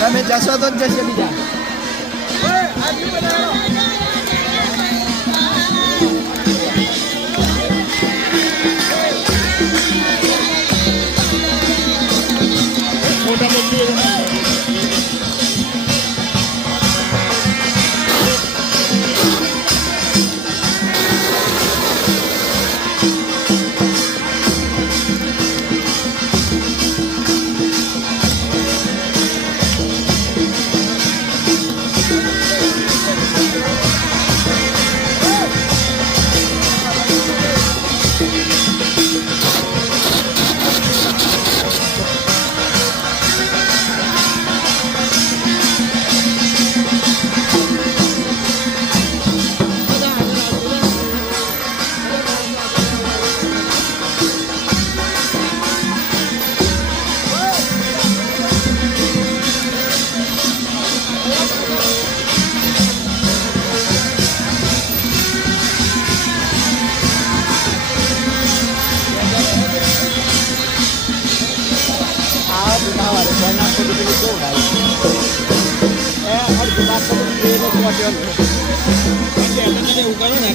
તમે જશો તો જ જશે બીજા.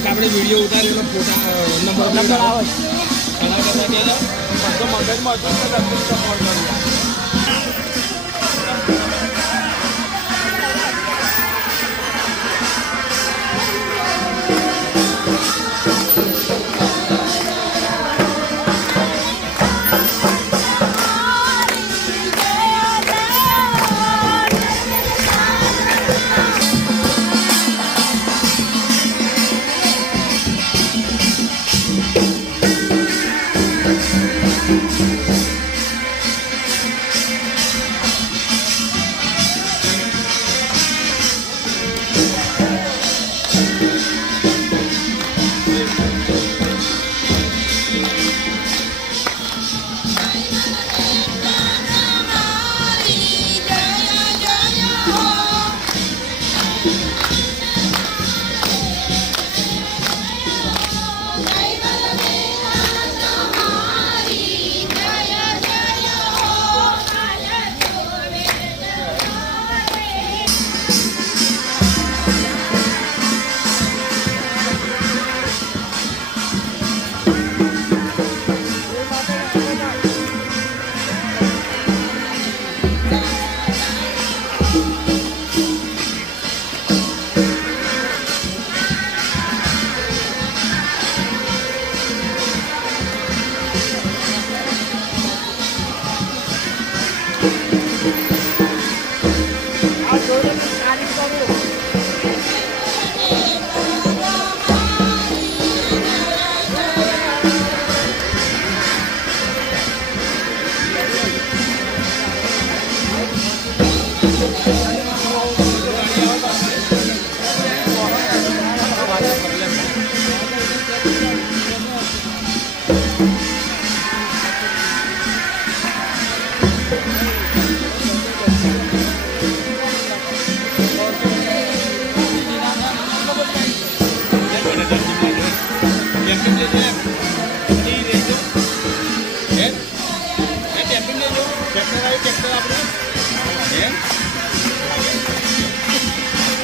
આપણે વિડીયો ઉતારેલો ફોટા નંબર આવે મગજમાં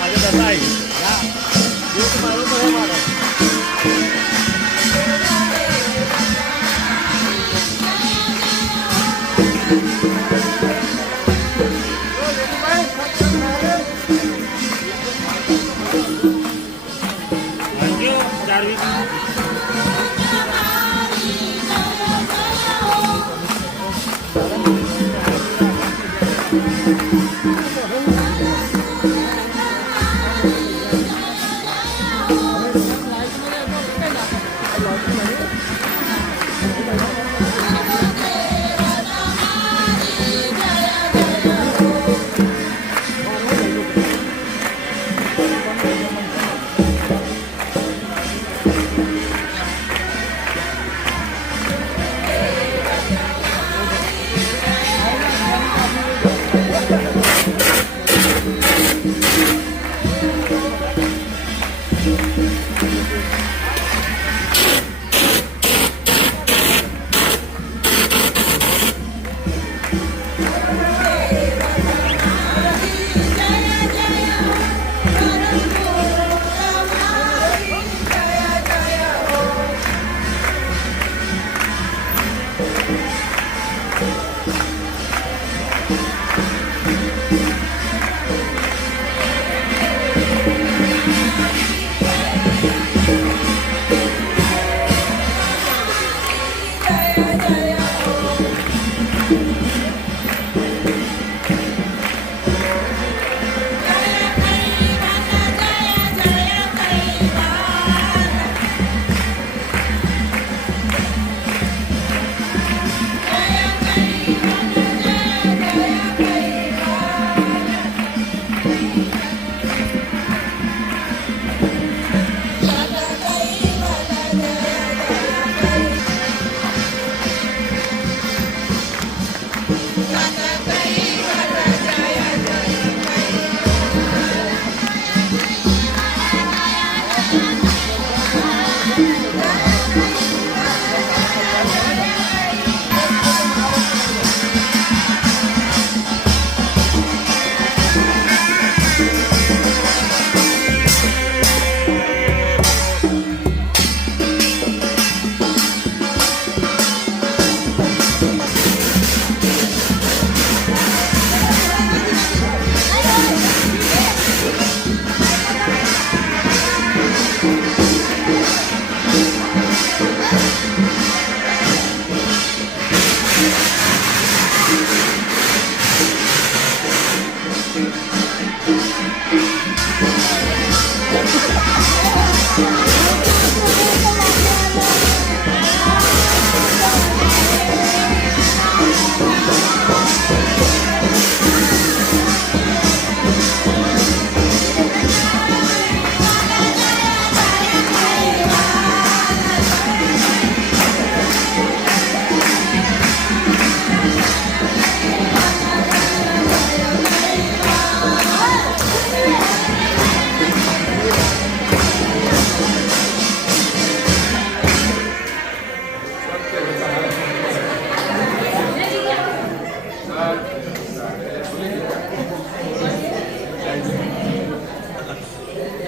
આજે બતાવી.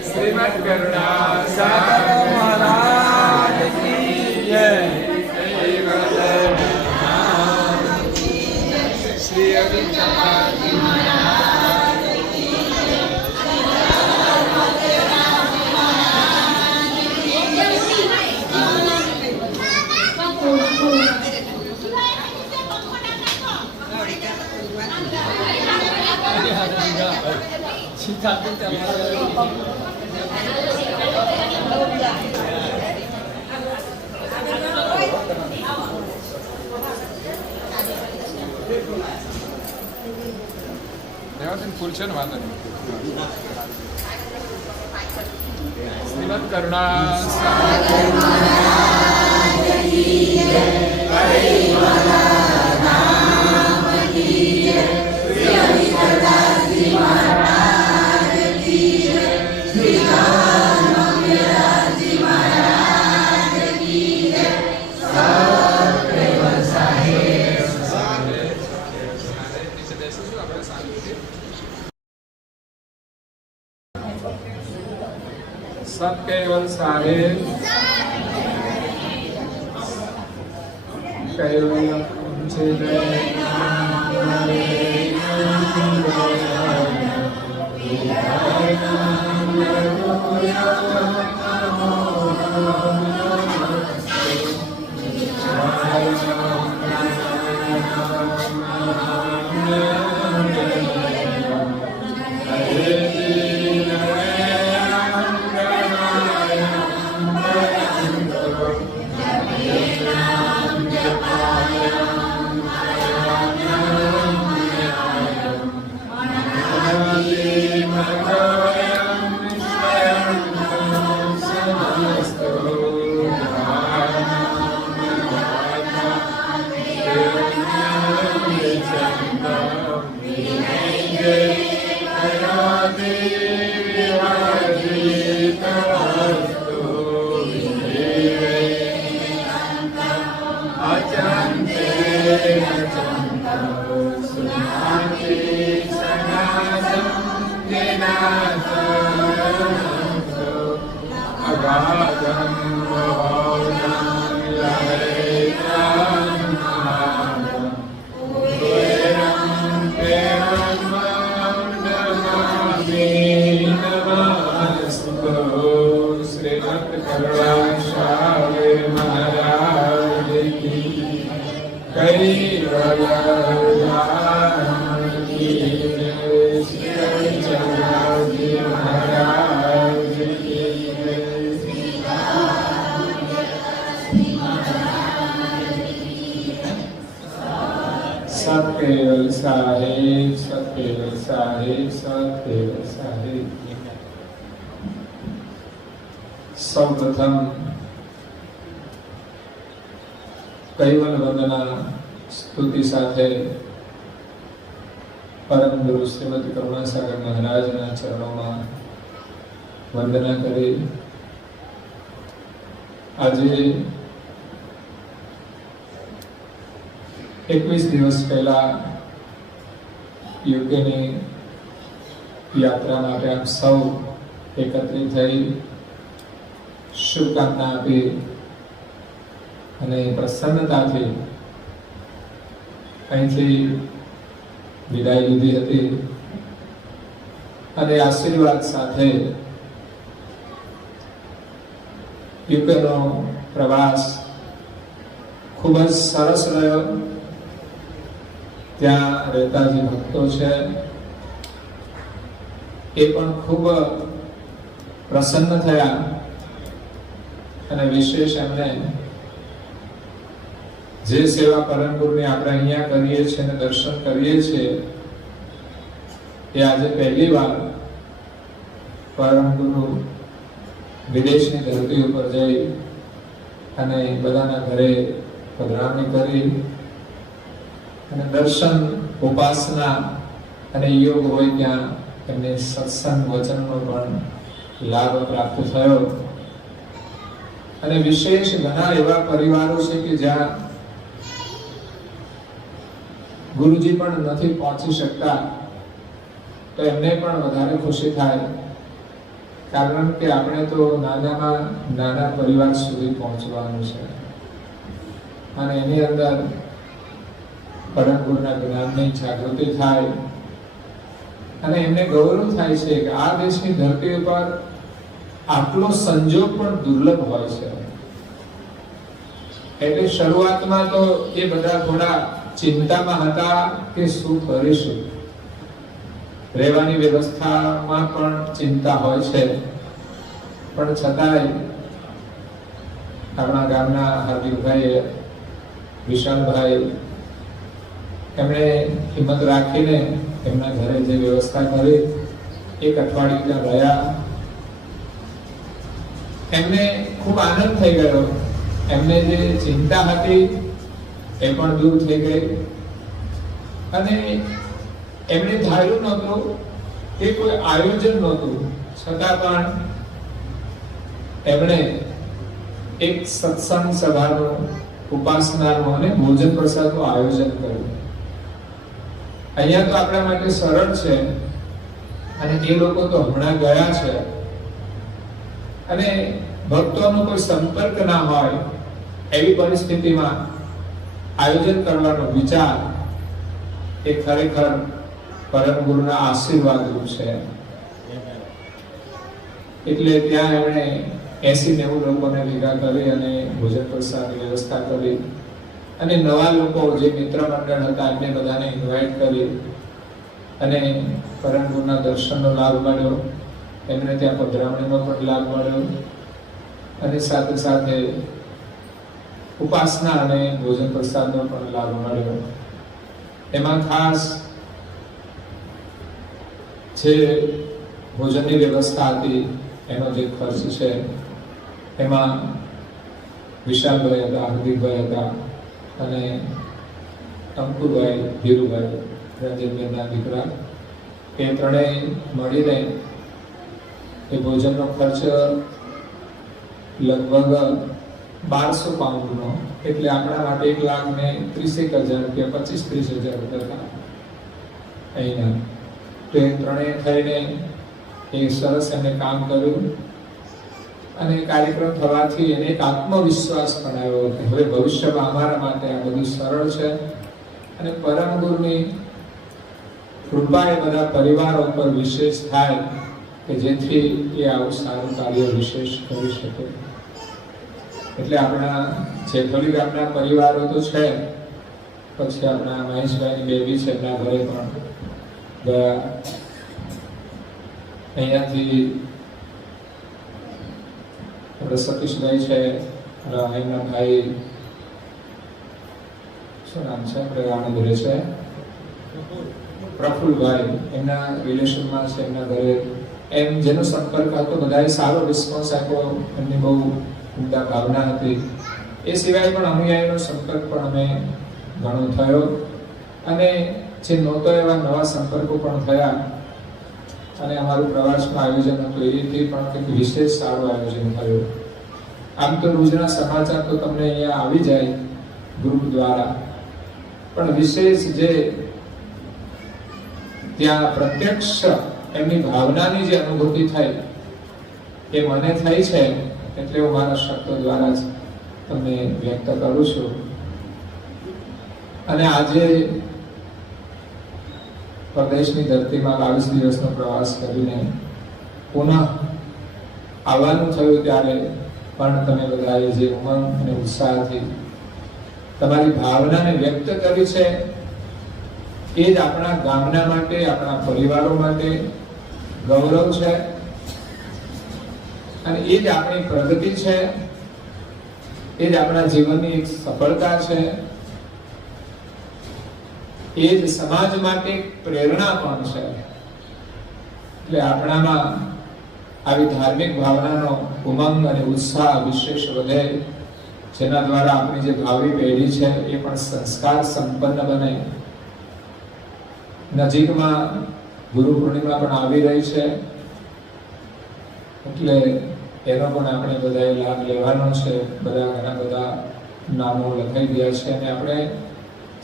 શ્રીમદ કરુણા સાગર મહારાજ કી જય. શ્રી હરિચંદ્રજી ફૂલ છે ને વાંધો નહીં. શ્રીમદ કરુણા સત કેવલ સારે કેવલ અગાધમ સતકેવલ સાહેબ, સતકેવલ સાહેબ, સતકેવલ સાહેબ. સૌપ્રથમ કૈવલ વંદના સ્તુતિ સાથે પરમ ગુરુ શ્રીમદ કરુણાસાગર મહારાજના ચરણોમાં વંદના કરી આજે 21 દિવસ પહેલા યુકેની યાત્રા માટે આપ સૌ એકત્રિત થઈ શુભકામના આપી અને પ્રસન્નતાથી અહીંથી વિદાય લીધી હતી અને આશીર્વાદ સાથે યુકેનો પ્રવાસ ખૂબ જ સરસ રહ્યો. ત્યાં રહેતા જે ભક્તો છે એ પણ ખૂબ પ્રસન્ન થયા અને વિશેષ એમને જે સેવા પરમ ગુરુની આપણે અહીંયા કરીએ છીએ અને દર્શન કરીએ છીએ એ આજે પહેલી વાર પરમ ગુરુ વિદેશની ધરતી ઉપર જઈ અને બધાના ઘરે પધરામણી કરી અને દર્શન, ઉપાસના અને યોગ હોય ત્યાં એમને સત્સંગ વચનનો પણ લાભ પ્રાપ્ત થયો. અને વિશેષ ઘણા એવા પરિવારો છે કે જ્યાં ગુરુજી પણ નથી પહોંચી શકતા તો એમને પણ વધારે ખુશી થાય, કારણ કે આપણે તો નાનામાં નાના પરિવાર સુધી પહોંચવાનું છે અને એની અંદર પરમ ગુરુના જ્ઞાનની જાગૃતિ થાય અને એમને ગૌરવ થાય છે કે આ દેશની ધરતી ઉપર આટલો સંજોગ પણ દુર્લભ હોય છે. એટલે શરૂઆતમાં તો એ બધા થોડા ચિંતામાં હતા કે શું કરીશું, રહેવાની વ્યવસ્થામાં પણ ચિંતા હોય છે, પણ છતાંય આપણા ગામના હાર્દિકભાઈ, વિશાલભાઈ એમણે હિંમત રાખીને એમના ઘરે જે વ્યવસ્થા કરી, એક અઠવાડિયું ત્યાં રહ્યા. એમને ખૂબ આનંદ થઈ ગયો. એમને જે ચિંતા હતી એ પણ દૂર થઈ ગઈ અને એમણે ધાર્યું નહોતું કે કોઈ આયોજન નહોતું, છતાં પણ એમણે એક સત્સંગ સભાનું, ઉપાસનાનું અને ભોજન પ્રસાદનું આયોજન કર્યું. અહીંયા તો આપણા માટે સરળ છે અને એ લોકો તો હમણાં ગયા છે અને ભક્તોનો કોઈ સંપર્ક ના હોય એવી પરિસ્થિતિમાં આયોજન કરવાનો વિચાર એ ખરેખર પરમ ગુરુના આશીર્વાદરૂપ છે. એટલે ત્યાં એમણે 80-90 લોકોને ભેગા કરી અને ભોજન પ્રસાદની વ્યવસ્થા કરી અને નવા લોકો જે મિત્ર મંડળ હતા એમને બધાને ઇન્વાઇટ કરી અને પરમ ગુરુના દર્શનનો લાભ મળ્યો, એમને ત્યાં પધરામણીનો પણ લાભ મળ્યો અને સાથે સાથે ઉપાસના અને ભોજન પ્રસાદનો પણ લાભ મળ્યો. એમાં ખાસ જે ભોજનની વ્યવસ્થા હતી એનો જે ખર્ચ છે એમાં વિશાલભાઈ હતા, હાર્દિકભાઈ હતા અને અંકુરભાઈ, ધીરુભાઈ, રંજનભાઈના દીકરા, એ ત્રણેય મળીને એ ભોજનનો ખર્ચ લગભગ 1200 પાઉન્ડનો, એટલે આપણા માટે 1,30,000 રૂપિયા, 25-30,000 રૂપિયા અહીંના. તો એ ત્રણેય થઈને એ સરસ એમને કામ કર્યું અને કાર્યક્રમ થવાથી એને એક આત્મવિશ્વાસ પણ આવ્યો કે હવે ભવિષ્યમાં અમારા માટે આ બધું સરળ છે અને પરમ ગુરુની કૃપા એ બધા પરિવારો પર વિશેષ થાય કે જેથી એ આવું સારું કાર્ય વિશેષ કરી શકે. એટલે આપણા જેખોલી ગામના પરિવારો તો છે, પછી આપણા મહેશભાઈની બેબી છે એમના ઘરે પણ ગયા. અહીંયાથી આપણે સતીશભાઈ છે, એમના ભાઈ શું નામ છે, આપણે આણંદ રહે છે, પ્રફુલભાઈ, એમના રિલેશનમાં છે, એમના ઘરે એમ જેનો સંપર્ક હતો બધાએ સારો રિસ્પોન્સ આપ્યો, એમની બહુ ઉમદા ભાવના હતી. એ સિવાય પણ અનુયાયીનો સંપર્ક પણ અમે ઘણો થયો, અને જે નહોતો એવા નવા સંપર્કો પણ થયા. અને અમારું પ્રવાસનું આયોજન હતું એથી પણ કંઈક વિશેષ સારું આયોજન થયું. આમ તો રોજના સમાચાર તો તમને અહીંયા આવી જાય ગ્રુપ દ્વારા, પણ વિશેષ જે ત્યાં પ્રત્યક્ષ એમની ભાવનાની જે અનુભૂતિ થઈ એ મને થઈ છે, એટલે હું મારા શબ્દો દ્વારા જ તમને વ્યક્ત કરું છું. અને આજે પ્રદેશની ધરતીમાં 22 દિવસનો પ્રવાસ કરીને પુનઃ આવવાનું થયું, ત્યારે પણ તમે બધાએ જે ઉમંગ અને ઉત્સાહથી તમારી ભાવનાને વ્યક્ત કરી છે, એ જ આપણા ગામના માટે, આપણા પરિવારો માટે ગૌરવ છે, અને એ જ આપણી પ્રગતિ છે, એ જ આપણા જીવનની એક સફળતા છે, એ જ સમાજ માટે પ્રેરણા પણ છે. એટલે આપણામાં આવી ધાર્મિક ભાવનાનો ઉમંગ અને ઉત્સાહ વિશેષ વધે, જેના દ્વારા આપણી જે ભાવિ પેઢી છે એ પણ સંસ્કાર સંપન્ન બને. નજીકમાં ગુરુ પૂર્ણિમા પણ આવી રહી છે, એટલે એનો પણ આપણે બધાએ લાભ લેવાનો છે. બધા ઘણા બધા નામો લખાઈ ગયા છે, અને આપણે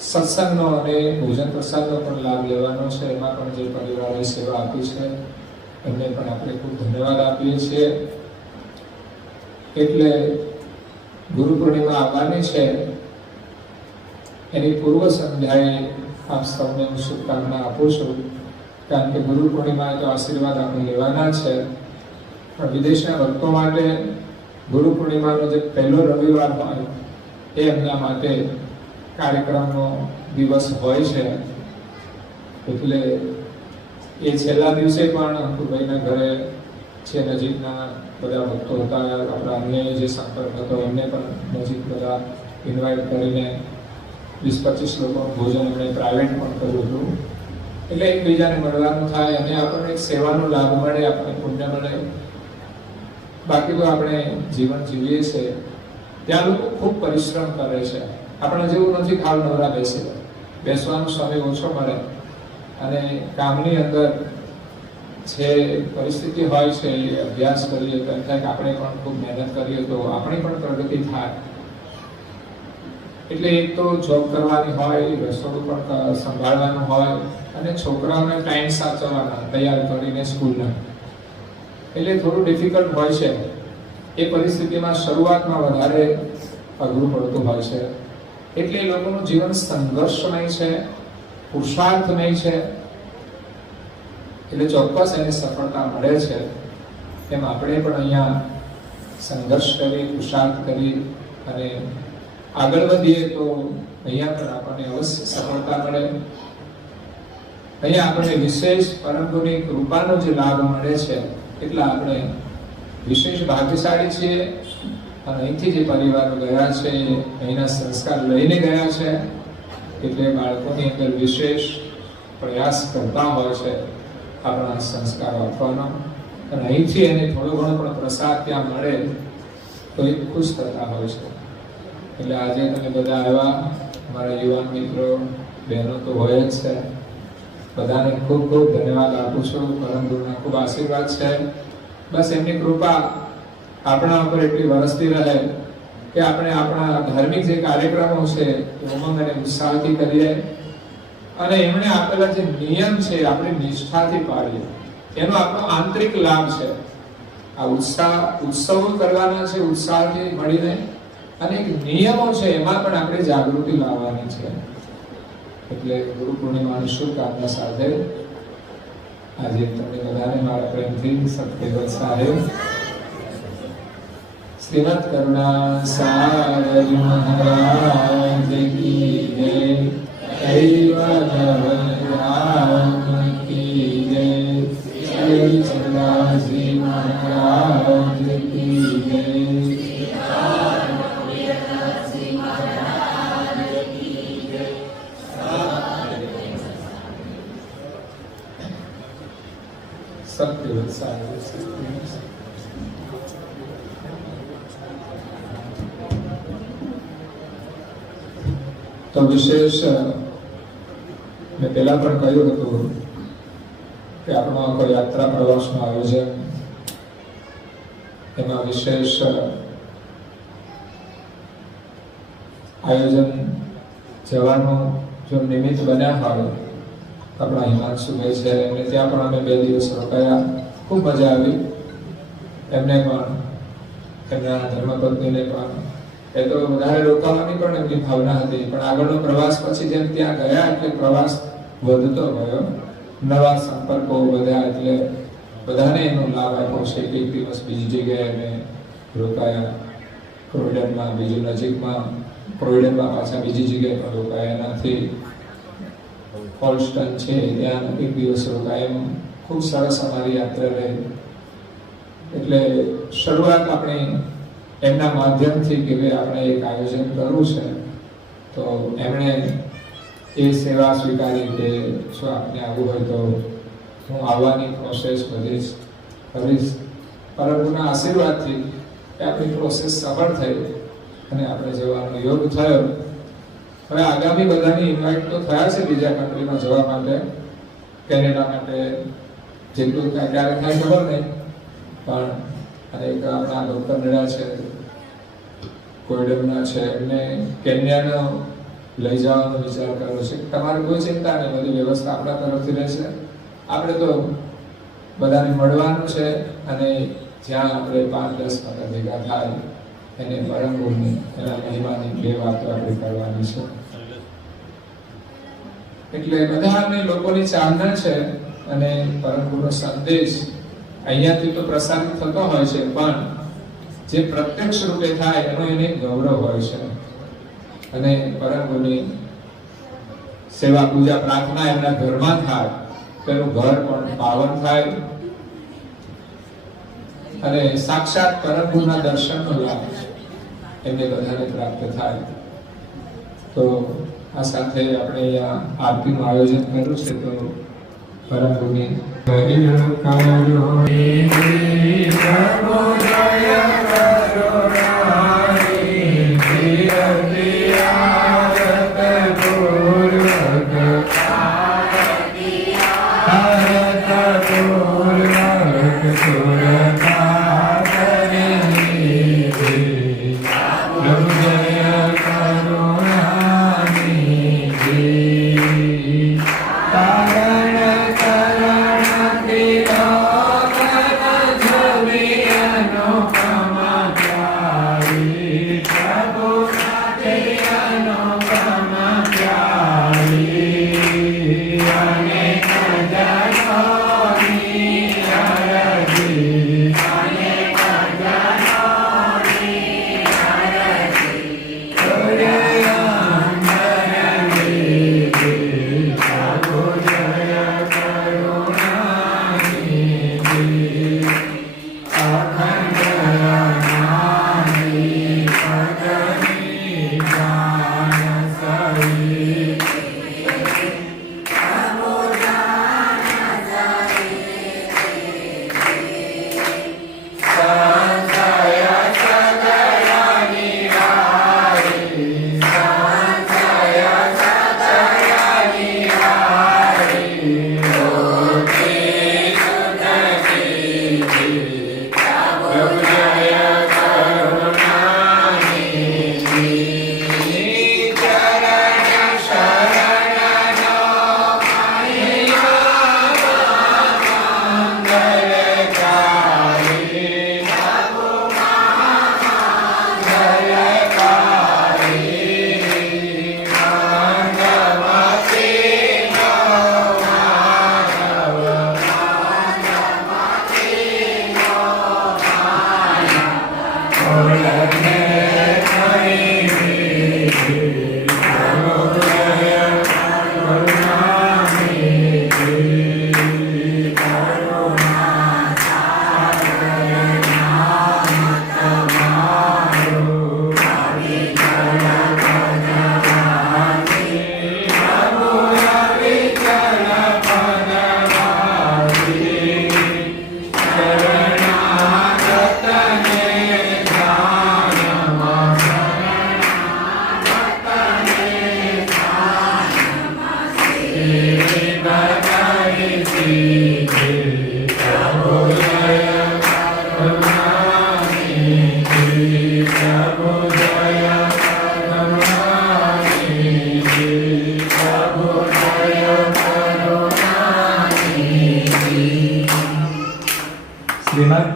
સત્સંગનો અને ભોજન પ્રસાદનો પણ લાભ લેવાનો છે. એમાં પણ જે પરિવારે સેવા આપી છે એમને પણ આપણે ખૂબ ધન્યવાદ આપીએ છીએ. એટલે ગુરુ પૂર્ણિમા આવવાની છે, એની પૂર્વ સંધ્યાએ આપ સૌને હું શુભકામના આપું છું, કારણ કે ગુરુ પૂર્ણિમાએ તો આશીર્વાદ આપણે લેવાના છે, પણ વિદેશના ભક્તો માટે ગુરુ પૂર્ણિમાનો જે પહેલો રવિવાર હોય એ એમના માટે કાર્યક્રમનો દિવસ હોય છે. એટલે એ છેલ્લા દિવસે પણ અંકુરભાઈના ઘરે છે નજીકના બધા ભક્તો હતા, આપણા અન્ય જે સંપર્ક હતો એમને પણ નજીક બધા ઇન્વાઇટ કરીને 20-25 લોકો ભોજન એમણે પ્રાઇવેટ પણ કર્યું હતું. એટલે એકબીજાને મળવાનું થાય, અને આપણને એક સેવાનો લાભ મળે, આપણને પુણ્ય મળે. બાકી તો આપણે જીવન જીવીએ છીએ ત્યાં લોકો ખૂબ પરિશ્રમ કરે છે. આપણે જેવું નથી ખાવ નવરા બેસવાનો સમય ઓછો મળે, અને કામની અંદર જે પરિસ્થિતિ હોય છે એ અભ્યાસ કરીએ તો એમ થાય કે આપણે પણ ખૂબ મહેનત કરીએ તો આપણી પણ પ્રગતિ થાય. એટલે એક તો જોબ કરવાની હોય, રસોડું પણ સંભાળવાનું હોય, અને છોકરાઓને ટાઈમ સાચવવાના તૈયાર કરીને સ્કૂલના, એટલે થોડું ડિફિકલ્ટ હોય છે. એ પરિસ્થિતિમાં શરૂઆતમાં વધારે અઘરું પડતું હોય છે. એટલે એ લોકોનું જીવન સંઘર્ષમય છે, પુરુષાર્થમય છે. એટલે ચોક્કસ એને સફળતા મળે છે. એમ આપણે પણ અહીંયા સંઘર્ષ કરી, પુરુષાર્થ કરી અને આગળ વધીએ તો અહીંયા પણ આપણને અવશ્ય સફળતા મળે. અહીંયા આપણને વિશેષ પરમગુરુની કૃપાનો જે લાભ મળે છે, એટલે આપણે વિશેષ ભાગ્યશાળી છીએ. અને અહીંથી જે પરિવારો ગયા છે, અહીંના સંસ્કાર લઈને ગયા છે, એટલે બાળકોની અંદર વિશેષ પ્રયાસ કરતા હોય છે આપણા સંસ્કારો આપવાનો. અને અહીંથી એને થોડો ઘણો પણ પ્રસાદ ત્યાં મળે તો એ ખુશ થતા હોય છે. એટલે આજે તમે બધા આવ્યા, અમારા યુવાન મિત્રો બહેનો તો હોય જ છે, બધાને ખૂબ ખૂબ ધન્યવાદ આપું છું. પરમ ગુરુના ખૂબ આશીર્વાદ છે. બસ એમની કૃપા આપણા ઉપર એટલી વરસતી રહે કે આપણે આપણા ધાર્મિક જે કાર્યક્રમો છે એ ઉમંગ અને ઉત્સાહથી કરીએ, અને એમણે આપેલા જે નિયમ છે આપણે નિષ્ઠાથી પાડીએ. એનો આપણો આંતરિક લાભ છે. આ ઉત્સવો કરવાના છે ઉત્સાહથી મળીને, અને નિયમો છે એમાં પણ આપણે જાગૃતિ લાવવાની છે. એટલે ગુરુ પૂર્ણિમાની શુભકામના સાથે આજે તમને બધાને મારા પ્રેમથી સત્યવ્રત સાહેબ શ્રીમદ કરુણા સાગર મહારાજ કી જય, કૈવલ્યરામ કી જય, શ્રી ચંદ્રાજી મહારાજ કી જય. તો વિશેષ મેં પહેલા પણ કહ્યું હતું કે આપણો કોઈ યાત્રા પ્રવાસનું આયોજન, એમાં વિશેષ આયોજન જવાનું જો નિમિત્ત બન્યા હોય, આપણા હિમાંશુભાઈ છે, એમને ત્યાં પણ અમે 2 દિવસ રોકાયા. ખૂબ મજા આવી. એમને પણ, એમના ધર્મપત્નીને પણ. એ તો વધારે રોકાવાની પણ એમની ભાવના હતી, પણ આગળનો પ્રવાસ પછી જેમ ત્યાં ગયા એટલે પ્રવાસ વધતો ગયો, નવા સંપર્કો બધા, એટલે બધાને એનો લાભ આપ્યો છે. એક દિવસ બીજી જગ્યાએ અમે રોકાયા, પ્રોવિડનમાં, બીજું નજીકમાં પ્રોવિડનમાં, પાછા બીજી જગ્યાએ પણ રોકાયા. એનાથી હોલ્સ્ટન છે ત્યાં 1 દિવસ રોકાયા. એમ ખૂબ સરસ અમારી યાત્રા રહી. એટલે શરૂઆત આપણે એમના માધ્યમથી કે ભાઈ આપણે એક આયોજન કરવું છે, તો એમણે એ સેવા સ્વીકારી કે જો આપને આવવું હોય તો હું આવવાની પ્રોસેસ બધી કરીશ. પરંતુના આશીર્વાદથી એ આપણી પ્રોસેસ સફળ થઈ અને આપણે જવાનો યોગ થયો. હવે આગામી બધાની ઇન્વાઇટ તો થયા છે બીજા કન્ટ્રીમાં જવા માટે, કેનેડા માટે, જેટલું ક્યારે થાય ખબર નહીં, પણ અને એક આપણા ડૉક્ટર મેળા છે, કોઈડમના છે, એમને કેન્યાનો લઈ જવાનો વિચાર કર્યો છે. તમારે કોઈ ચિંતા નહીં, બધી વ્યવસ્થા આપણા તરફથી રહેશે. આપણે તો બધાને મળવાનું છે અને જ્યાં આપણે 5-10 માટે ભેગા થાય એને પરમ ગુણની, એના મહિમાની 2 વાતો આપણે કરવાની છે. એટલે બધાને લોકોની ચાહના છે અને પરમ ગુરુનો સંદેશ અહીંયાથી તો પ્રસારિત થતો હોય છે, પણ જે પ્રત્યક્ષ રૂપે થાય એનો એને ગૌરવ હોય છે. અને પરમ ગુરુની સેવા, પૂજા, પ્રાર્થના એમના ઘરમાં થાય તો એનું ઘર પણ પાવન થાય અને સાક્ષાત પરમ ગુરુના દર્શનનો લાભ એમને બધાને પ્રાપ્ત થાય. તો આ સાથે આપણે અહીંયા આરતીનું આયોજન કર્યું છે. તો પરમ ગુરુની Come on,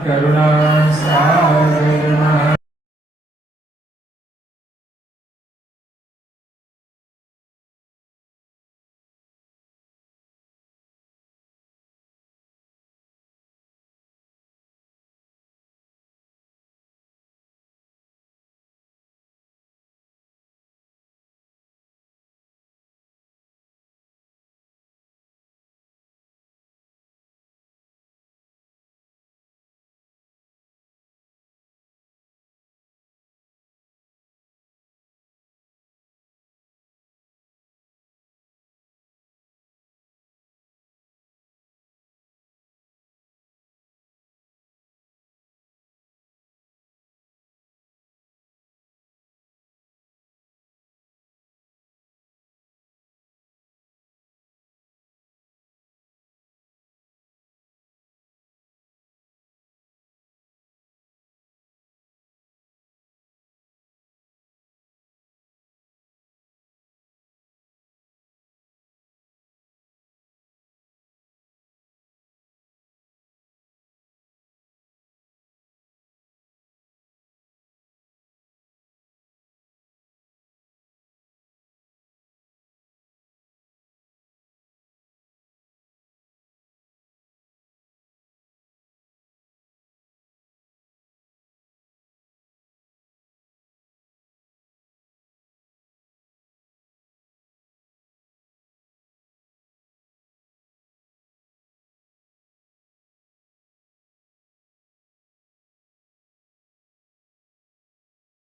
કરુણા